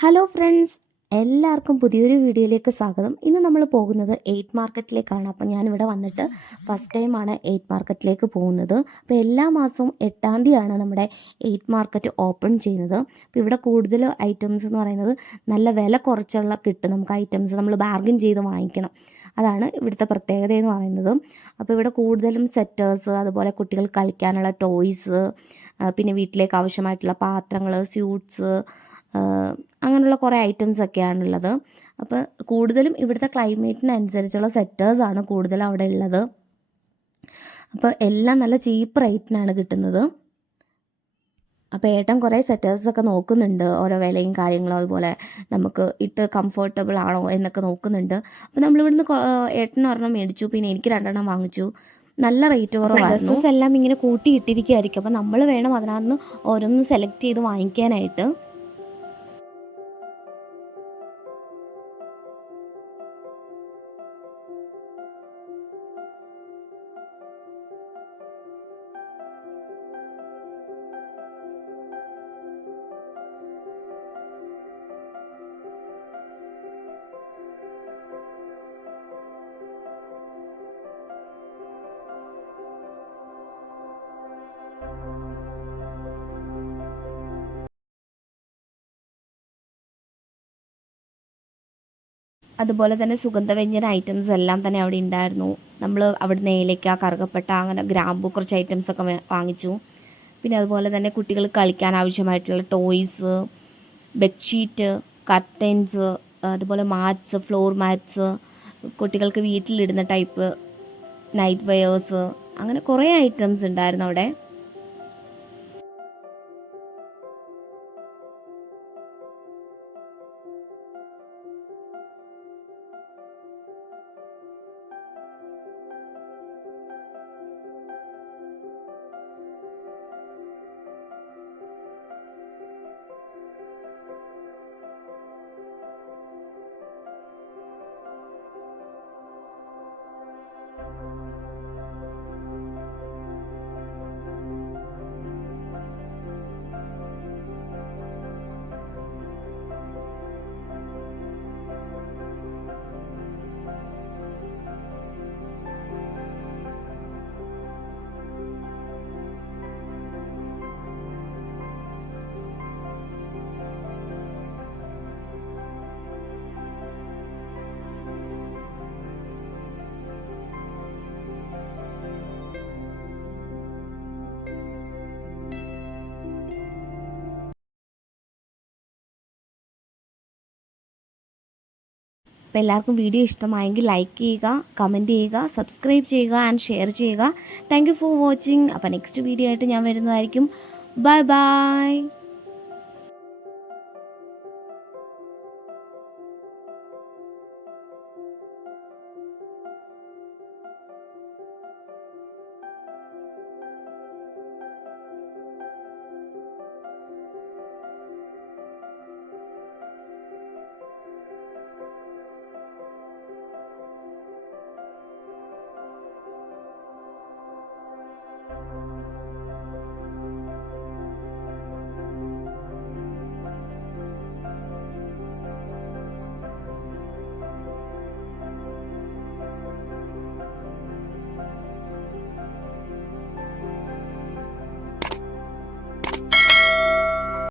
Hello friends, എല്ലാവർക്കും പുതിയൊരു വീഡിയോയിലേക്ക് സ്വാഗതം. ഇന്ന് നമ്മൾ പോകുന്നത് 8 മാർക്കറ്റിലേക്കാണ്. അപ്പോൾ ഞാനിവിടെ വന്നിട്ട് ഫസ്റ്റ് ടൈമാണ് 8 മാർക്കറ്റിലേക്ക് പോകുന്നത്. അപ്പോൾ എല്ലാ മാസവും 8-ാം തീയതിയാണ് നമ്മുടെ 8 മാർക്കറ്റ് ഓപ്പൺ ചെയ്യുന്നത്. അപ്പോൾ ഇവിടെ കൂടുതൽ ഐറ്റംസ് എന്ന് പറയുന്നത് നല്ല വില കുറച്ചുള്ള കിട്ടും. നമുക്ക് ഐറ്റംസ് നമ്മൾ ബാർഗിൻ ചെയ്ത് വാങ്ങിക്കണം. അതാണ് ഇവിടുത്തെ പ്രത്യേകത എന്ന് പറയുന്നത്. അപ്പോൾ ഇവിടെ കൂടുതലും സെറ്റേഴ്സ്, അതുപോലെ കുട്ടികൾ കളിക്കാനുള്ള ടോയ്സ്, പിന്നെ വീട്ടിലേക്ക് ആവശ്യമായിട്ടുള്ള പാത്രങ്ങൾ, സ്യൂട്ട്സ്, അങ്ങനെയുള്ള കുറേ ഐറ്റംസ് ഒക്കെയാണുള്ളത്. അപ്പോൾ കൂടുതലും ഇവിടുത്തെ ക്ലൈമറ്റിനനുസരിച്ചുള്ള സെറ്റേഴ്സാണ് കൂടുതലും അവിടെ ഉള്ളത്. അപ്പോൾ എല്ലാം നല്ല ചീപ്പ് റേറ്റിനാണ് കിട്ടുന്നത്. അപ്പോൾ ഏട്ടൻ കുറേ സെറ്റേഴ്സൊക്കെ നോക്കുന്നുണ്ട്, ഓരോ വിലയും കാര്യങ്ങളും, അതുപോലെ നമുക്ക് ഇട്ട് കംഫർട്ടബിൾ ആണോ എന്നൊക്കെ നോക്കുന്നുണ്ട്. അപ്പോൾ നമ്മളിവിടുന്ന് ഏട്ടന് ഒരെണ്ണം മേടിച്ചു, പിന്നെ എനിക്ക് 2 വാങ്ങിച്ചു. നല്ല റേറ്റ് കുറവായിരുന്നു. ഡ്രസ്സസ് എല്ലാം ഇങ്ങനെ കൂട്ടിയിട്ടിരിക്കുകയായിരിക്കും. അപ്പോൾ നമ്മൾ വേണം അതിനകത്ത് ഓരോന്ന് സെലക്ട് ചെയ്ത് വാങ്ങിക്കാനായിട്ട്. അതുപോലെ തന്നെ സുഗന്ധവ്യഞ്ജന ഐറ്റംസ് എല്ലാം തന്നെ അവിടെ ഉണ്ടായിരുന്നു. നമ്മൾ അവിടുന്ന് ഏലക്ക, കറുകപ്പട്ട, അങ്ങനെ ഗ്രാമ്പൂ കുറച്ച് ഐറ്റംസൊക്കെ വാങ്ങിച്ചു. പിന്നെ അതുപോലെ തന്നെ കുട്ടികൾ കളിക്കാൻ ആവശ്യമായിട്ടുള്ള ടോയ്സ്, ബെഡ്ഷീറ്റ്, കർട്ടൻസ്, അതുപോലെ മാറ്റ്സ്, ഫ്ലോർ മാറ്റ്സ്, കുട്ടികൾക്ക് വീട്ടിലിടുന്ന ടൈപ്പ് നൈറ്റ് വെയേഴ്സ്, അങ്ങനെ കുറേ ഐറ്റംസ് ഉണ്ടായിരുന്നു അവിടെ. അപ്പോൾ എല്ലാവർക്കും വീഡിയോ ഇഷ്ടമായെങ്കിൽ ലൈക്ക് ചെയ്യുക, കമൻറ്റ് ചെയ്യുക, സബ്സ്ക്രൈബ് ചെയ്യുക ആൻഡ് ഷെയർ ചെയ്യുക. Thank you for watching. അപ്പോൾ നെക്സ്റ്റ് വീഡിയോ ആയിട്ട് ഞാൻ വരുന്നതായിരിക്കും. Bye bye.